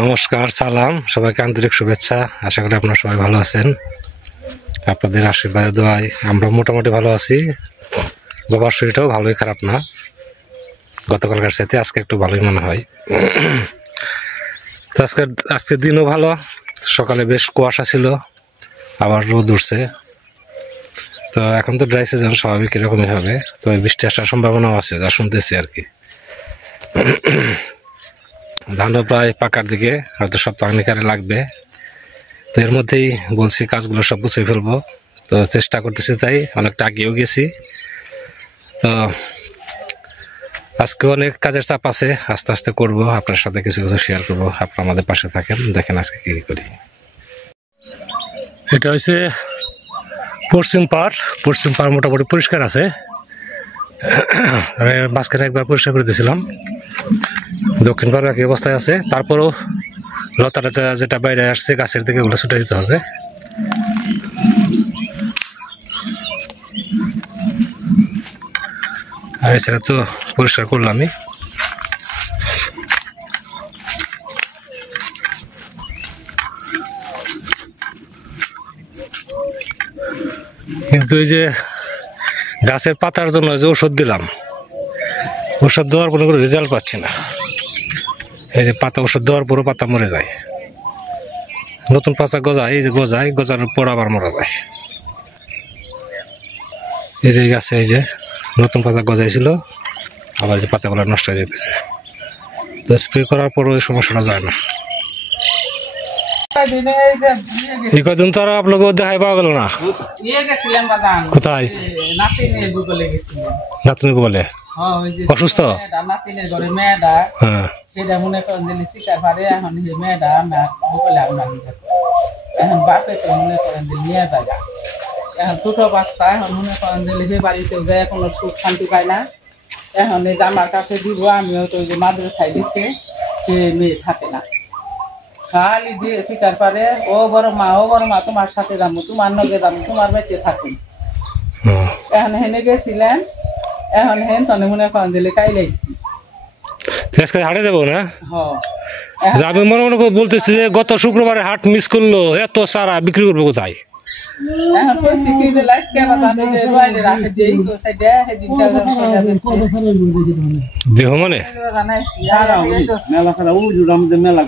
নমস্কার, সালাম সবাইকে, আন্তরিক শুভেচ্ছা। আশা করি আপনারা সবাই ভালো আছেন। আপনাদের আশীর্বাদে দোয়ায় আমরা মোটামুটি ভালো আছি। বাবার শরীরটাও ভালোই, খারাপ না। গতকালকার সাথে আজকে একটু ভালোই মনে হয়। তো আজকের দিনও ভালো। সকালে বেশ কুয়াশা ছিল, আবার রোদ উঠছে। তো এখন তো ড্রাই সিজন, স্বাভাবিক এরকমই হবে। তো বৃষ্টি আসার সম্ভাবনাও আছে, যা শুনতেছি আর কি। ধানও প্রায় পাকার দিকে, হয়তো সপ্তাহখানেক লাগবে। তো এর মধ্যেই বলছি কাজগুলো সব গুছিয়ে ফেলবো। তো চেষ্টা করতেছি, তাই অনেকটা আগেও গেছি। তো আজকে অনেক কাজের চাপ আছে, আস্তে আস্তে করব, আপনার সাথে কিছু কিছু শেয়ার করবো। আপনারা আমাদের পাশে থাকেন, দেখেন আজকে কি করি। এটা হচ্ছে পশ্চিম পাড় মোটামুটি পরিষ্কার আছে। মাঝখানে একবার পরিষ্কার করে দিয়েছিলাম। দক্ষিণ পাড় একই অবস্থায় আছে। তারপরও লতাটা যেটা বাইরে আসছে গাছের দিকে, ওগুলো ছুটে দিতে হবে। আর এছাড়া তো পরিষ্কার করলামই। কিন্তু এই যে গাছের পাতার জন্য যে ওষুধ দিলাম, ওষুধ দেওয়ার কোনো রেজাল্ট পাচ্ছি না। এই যে পাতা ওষুধ দেওয়ার পরও পাতা মরে যায়। নতুন পাতা গজায়, এই যে গজানোর পর আবার মরা যায়। এই যে গাছে এই যে নতুন পাতা গজাইছিল, আবার যে পাতাগুলো নষ্ট হয়ে যেতেছে। তো স্প্রে করার পরও এই সমস্যাটা যায় না। এই কদিন তো আর আপনাকে দেখাই পাওয়া গেল না। কোথায়? নাতনি বলে অসুস্থ। হ্যাঁ, ছোট বাচ্চা, এখন মনে করেন যে বাড়িতে যায়, কোনো সুখ শান্তি পায় না। এখন এই আমার কাছে দিব, আমিও তো যে মাদ্রাসায় দিচ্ছে, সে মেয়ে থাকে না, খালি দিয়ে শিকার পারে। ও বড় মা তোমার সাথে যাবো, তোমার নগে যাবো, তোমার বেঁচে থাকুন। এখন হেনে গেছিলেন, এখন হেন তনে মনে করেন দিলে কাইলাইছি হাটে যাবো না। আমি মনে মনে করে বলতেছি যে গত শুক্রবারে হাট মিস করলো, এত সারা বিক্রি করবো কোথায়? এখন পরিস্থিতি যে লাইসকে আবার জানে যে রয়্যালে রাখে দেই, তো সাইডে হেদিনটা দেহ মানে সারা মেলা সারা ও জুড়া মধ্যে মেলা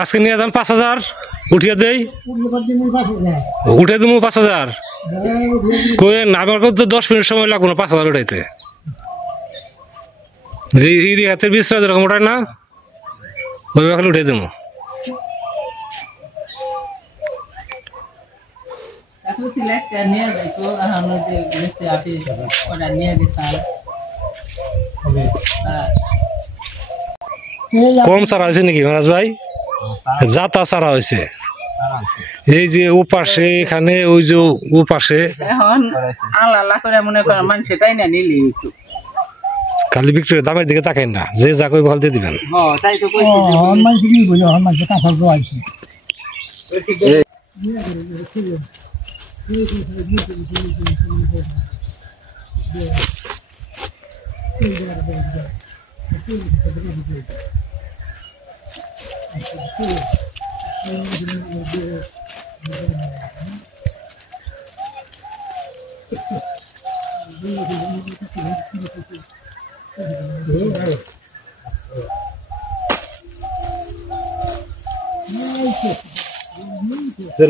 আজকে নিয়ে যান 5,000 উঠিয়ে দেই, উঠে দেবো 5,000। কই না, আমার তো 10 মিনিট সময় লাগবো না 5,000 উঠাইতে। যে ইরি হাতের বিছরা যেরকম ওঠায় না, ওই খালি উঠে দেবো। কম চারা হয়েছে নাকি মহারাজ ভাই? যাতা চারা হয়েছে। এই যে ও পাশে, এখানে ওই যে ও পাশে, এখন আল্লাহ করে মনে করেন মানুষ তাই না নিলি একটু খালি বিক্রির দামের দিকে তাকাই না, যে যা কই ভাল দিয়ে দিবেন। তাই তো কইছি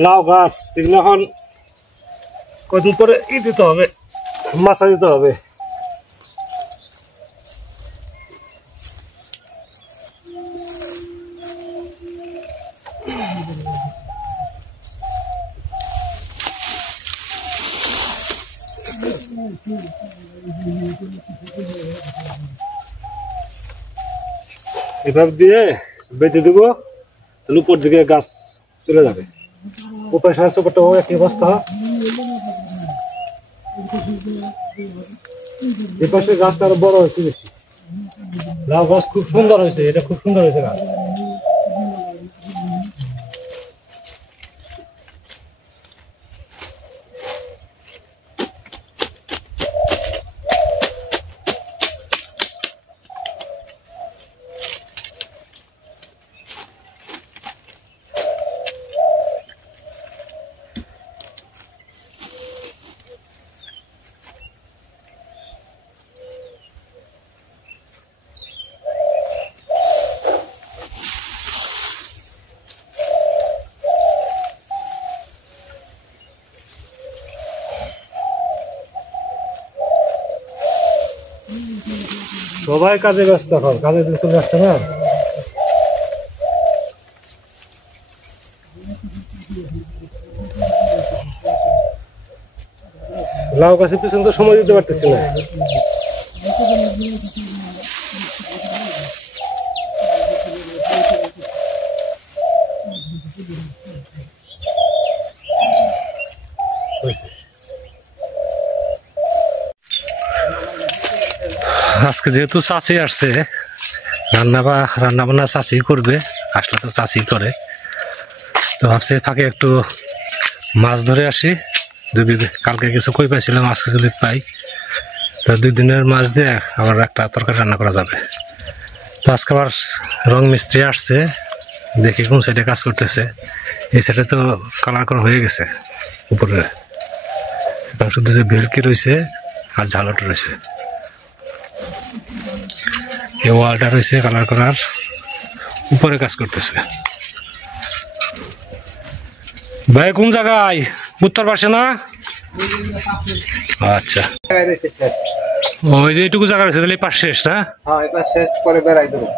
লাউ গাছ এগুলো এখন কদিন পরে দিতে হবে, মাছা দিতে হবে। এভাবে দিয়ে বেঁধে দেবো, উপর দিকে গাছ চলে যাবে। উপরে স্বাস্থ্য করতে হবে একই অবস্থা। এ পাশে গাছটা আরো বড় হয়েছে বেশি। লাউ গাছ খুব সুন্দর হয়েছে, এটা খুব সুন্দর হয়েছে গাছ। সবাই কাজে ব্যস্ত, এখন কাজে চলে আসছে না। লাউ গাছের পিছনে তো সময় দিতে পারতেছি না। আজকে যেহেতু চাচি আসছে, রান্না বান্না চাচি করবে, আসলে তো চাচি করে, তো ভাবছি ফাঁকে একটু মাছ ধরে আসি। যদি কালকে কিছু কই পাইছিলাম, আজকে যদি পাই তো 2 দিনের মাছ দিয়ে আবার একটা তরকারি রান্না করা যাবে। তো আজকে আবার রং মিস্ত্রি আসছে, দেখি কোন সাইডে কাজ করতেছে। এই সাইডে তো কালার করা হয়ে গেছে উপরে, এখন শুধু যে ভেলকি রয়েছে আর ঝালট রয়েছে। এই ওয়ালটা রয়েছে কালার করার, উপরে কাজ করতেছে। ভাই কোন জায়গায়? উত্তর পাশে না? আচ্ছা, ওই যে এইটুকু জায়গা রয়েছে, তাহলে পাশ শেষ না? হ্যাঁ, এবার শেষ করে বেড়াই দেবো।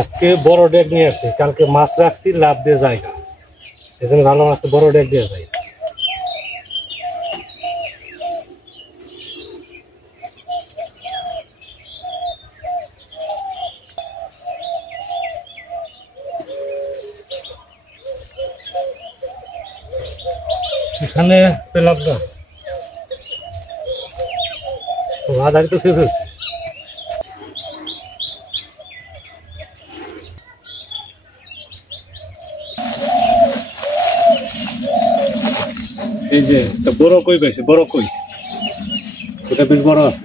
আজকে বড় ডেক নিয়ে আসছি, কালকে মাছ রাখছি লাভ দিয়ে জায়গা, এই জন্য ভালো মাছ বড় ডেক দিয়ে যায়। এখানে পেলাম না, আধা তো শেষ হয়েছে। এই যে একটা বড় কই পাইছে, বড় কই, এটা বেশ বড় আছে।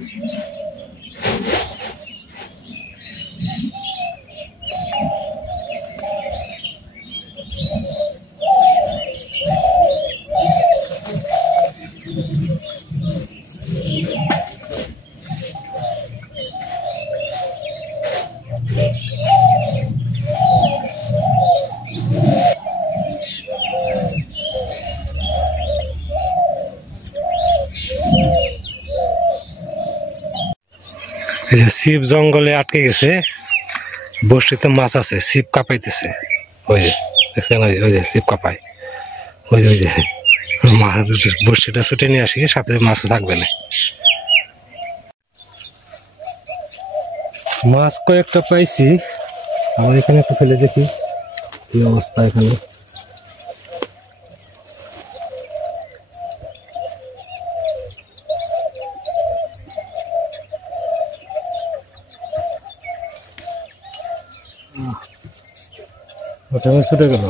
এই যে শিব জঙ্গলে আটকে গেছে, বস্তিতে মাছ আছে, শিব কাঁপাইতেছে। ওই যে দেখছেন, ওই যে শিব কাঁপায়, ওই যে বস্তিটা ছুটে নিয়ে আসি, সাথে মাছও থাকবে না। মাছ কয়েকটা পাইছি, আমার এখানে একটু ফেলে দেখি কি অবস্থা এখানে। ওটা ছুটে গেল,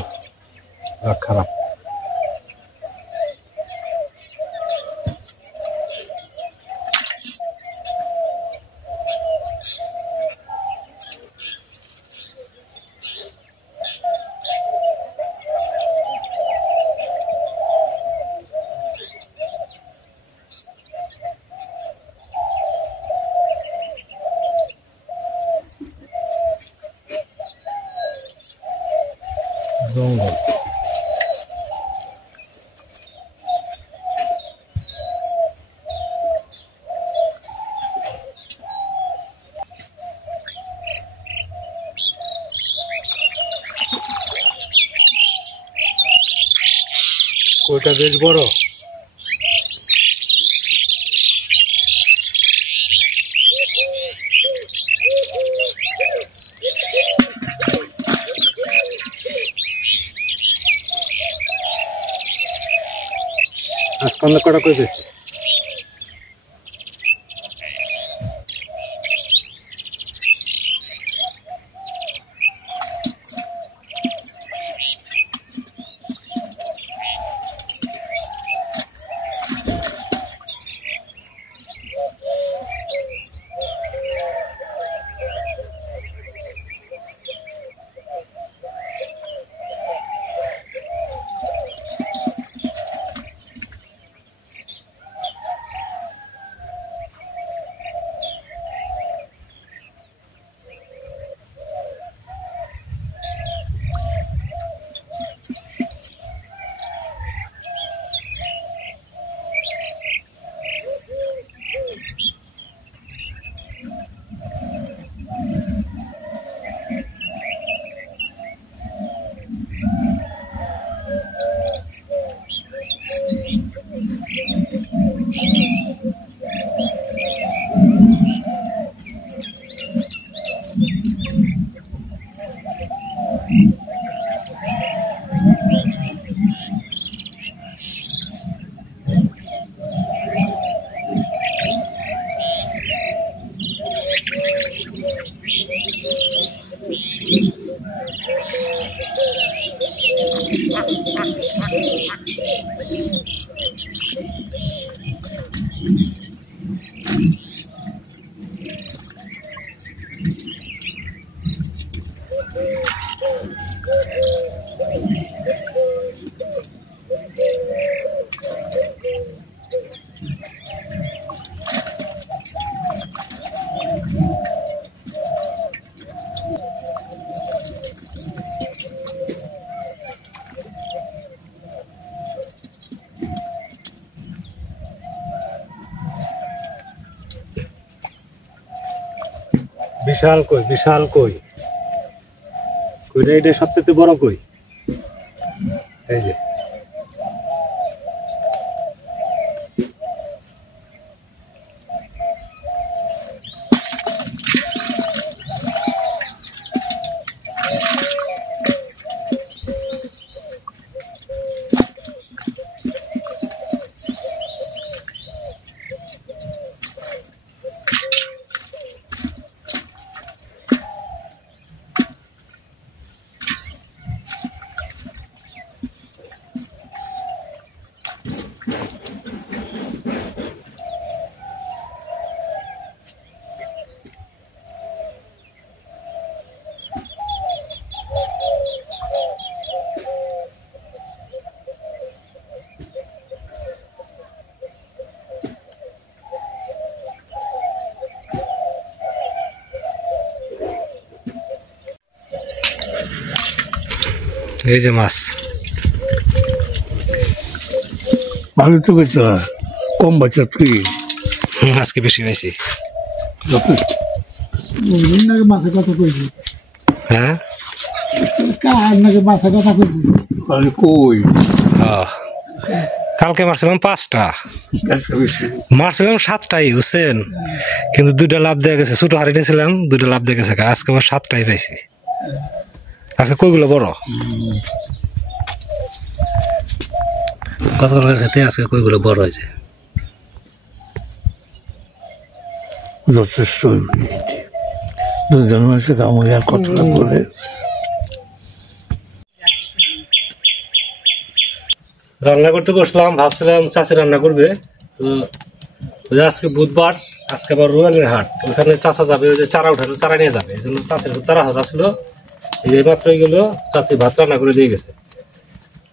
খারাপ। জঙ্গল, কইটা বেশ বড়। আজকাল কটা কই পেয়েছে? বিশাল কই, বিশাল কই, কইটা এটা সবচেয়ে বড় কই। এই যে এই যে মাছ। ভালো তো বেচা, কম বাচ্চা তুই আজকে বেশি পাইছি। মাছের কথা কইছি, হ্যাঁ কার নাকি মাছের কথা কইছি, আরে কই কালকে মারছিলাম 5টা, মারছিলাম 7টাই বুঝছেন, কিন্তু 2টা লাভ দিয়ে গেছে। ছোট হাড়ি নিয়েছিলাম, 2টা লাভ দিয়ে গেছে। আজকে আমার 7টাই পাইছি। আজকে কইগুলো বড়, গতকালের সাথে আজকে কইগুলো বড় হয়েছে। যথেষ্ট দুজন মানুষের কামড়ে আর কতটা বলে। রান্না করতে বসলাম, ভাবছিলাম চাষি রান্না করবে। তো ওই আজকে বুধবার, আজকে আবার রুয়ালের হাট, ওখানে চাষা যাবে, ওই যে চারা উঠানো, চারা নিয়ে যাবে। এই জন্য চাষের তারা হাত ছিল, এই মাত্রই গেল, চাষি ভাত রান্না করে দিয়ে গেছে।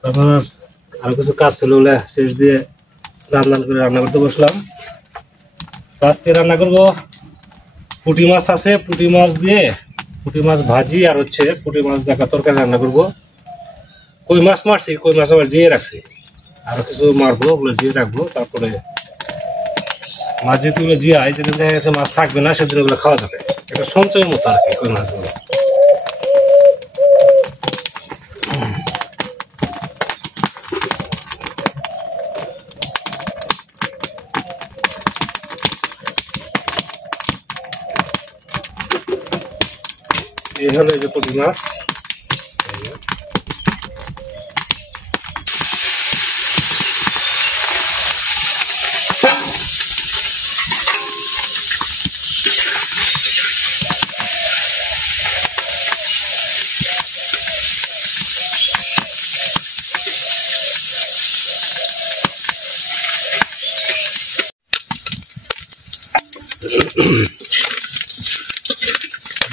তারপর আরো কিছু কাজ ছিল, ওগুলা শেষ দিয়ে রান্না করে রান্না করতে বসলাম। আজকে রান্না করবো পুঁটি মাছ আছে, পুঁটি মাছ দিয়ে পুঁটি মাছ ভাজি, আর হচ্ছে পুঁটি মাছ দেখা তরকারি রান্না করবো। কই মাছ মারছি, কই মাছ আবার জিয়ে রাখছি, আরো কিছু মারবো, ওগুলো জিয়ে রাখবো। তারপরে মাছ যেহেতু ওগুলো জিয়ায়, যেদিন দেখা গেছে মাছ থাকবে না, সেদিন ওগুলো খাওয়া যাবে। এটা সঞ্চয় মতো আর কি কই মাছগুলো। এই হলো এই যে পুঁটি মাছ।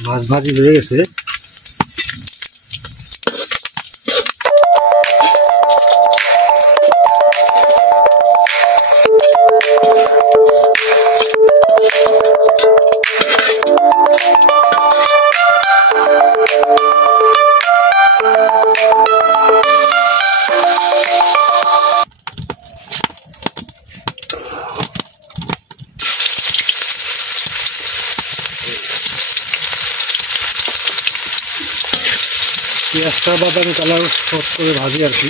মাছ ভাজি হয়ে গেছে। পেঁয়াজটা বাদামি কালার সস করে ভাজি আর কি।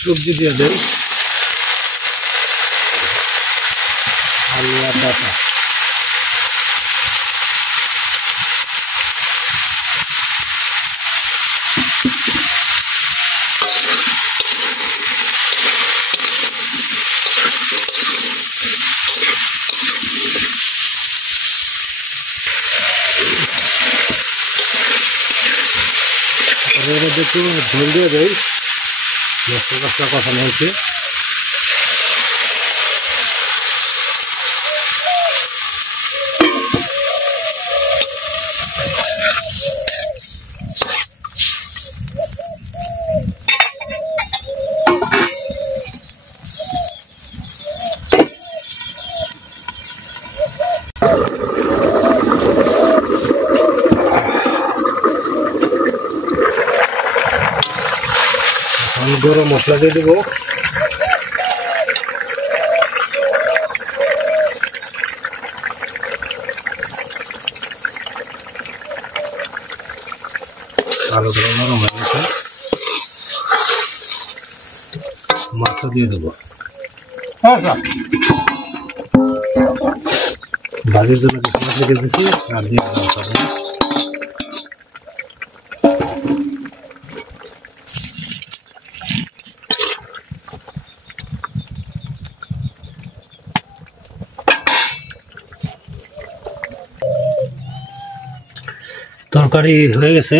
সবজি দিয়ে দেন, আলু আর ডাটা। একটু ঝোল দিয়ে দেয়, মশলা মশলা কষানো হচ্ছে। গরম মশলা দিয়ে দেবো, ভালো করে নরম হয়ে গেছে। মাছটা দিয়ে দেবো, ভাজির জন্য কিছু মাছ রেখে দিচ্ছি আর দিয়ে দেবো। তরকারি হয়ে গেছে,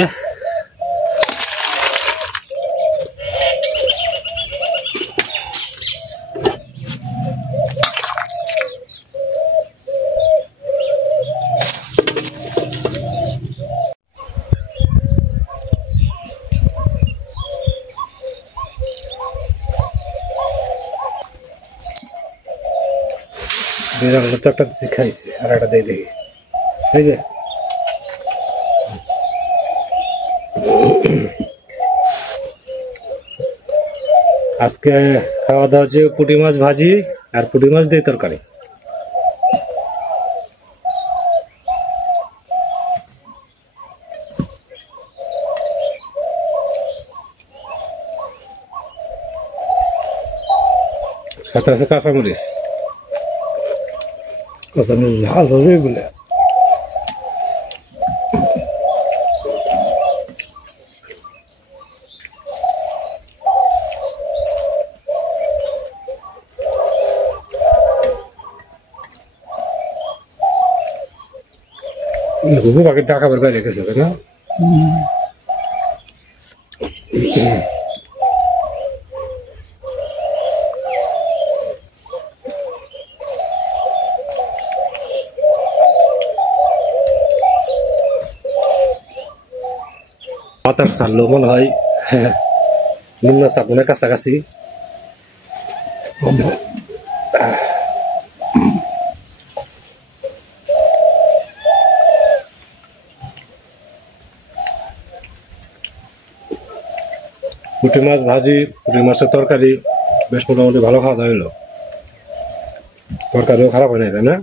তো একটা খাইছি আর একটা দিয়ে দেখি। এই যে আজকে খাওয়া দাওয়া হচ্ছে পুঁটি মাছ ভাজি আর পুঁটি মাছ দিয়ে তরকারি। সাথে আছে কাঁচামরিচ, কাঁচামরিচ ঝাল হবে বলে। ঘুঘু পাখি টাকা বের করে রেখেছে না? বাতাস ছাড়লো মনে হয় নিম্ন চাপনের কাছাকাছি। পুঁটি মাছ ভাজি, পুঁটি মাছের তরকারি, বেশ মোটামুটি ভালো খাওয়া দাওয়া হলো। তরকারিও খারাপ হয় না, তাই না?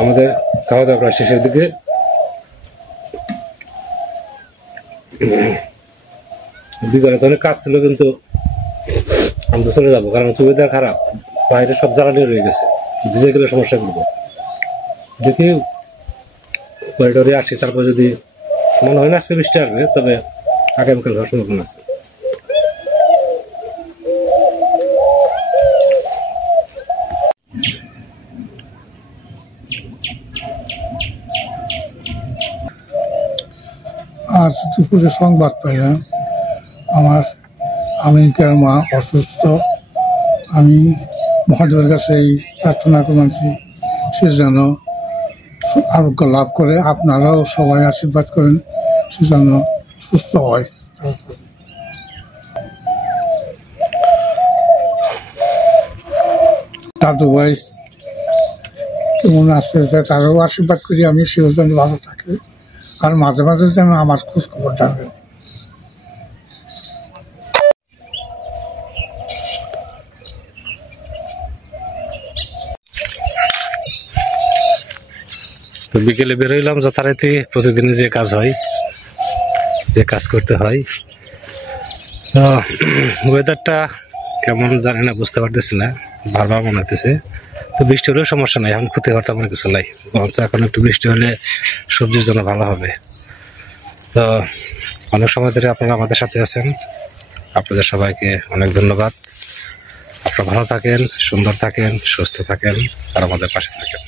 আমাদের খাওয়া দাওয়া প্রায় শেষের দিকে। বিকালে তো অনেক কাজ ছিল, কিন্তু আমি তো চলে যাবো, কারণ সুবিধা খারাপ, বাইরে সব জ্বালানি রয়ে গেছে, ভিজে গেলে সমস্যা করবো। দেখি করিডোরে আসি, তারপর যদি মনে হয় না আজকে বৃষ্টি আসবে, তবে আগামীকাল হওয়ার সম্ভাবনা আছে। আজ দুপুরে সংবাদ পাইলাম আমার আমেরিকার মা অসুস্থ। আমি মহাদেবের কাছে এই প্রার্থনা করছি সে যেন আরোগ্য লাভ করে। আপনারাও সবাই আশীর্বাদ করেন সে যেন সুস্থ হয়। দাদু ভাই কেমন আছে তারও আশীর্বাদ করি আমি, সেও যেন ভালো থাকে আর মাঝে মাঝে যেন আমার খোঁজ খবর ডাকে। তো বিকেলে বেরোইলাম যথারীতি প্রতিদিন যে কাজ হয়, যে কাজ করতে হয়। তো ওয়েদারটা কেমন জানি না, বুঝতে পারতেছি না, বারবার মনে হতেছে। তো বৃষ্টি হলেও সমস্যা নাই, এখন ক্ষতি হওয়ার তেমন কিছু নাই, বরঞ্চ এখন একটু বৃষ্টি হলে সবজির জন্য ভালো হবে। তো অনেক সময় ধরে আপনারা আমাদের সাথে আছেন, আপনাদের সবাইকে অনেক ধন্যবাদ। আপনারা ভালো থাকেন, সুন্দর থাকেন, সুস্থ থাকেন আর আমাদের পাশে থাকেন।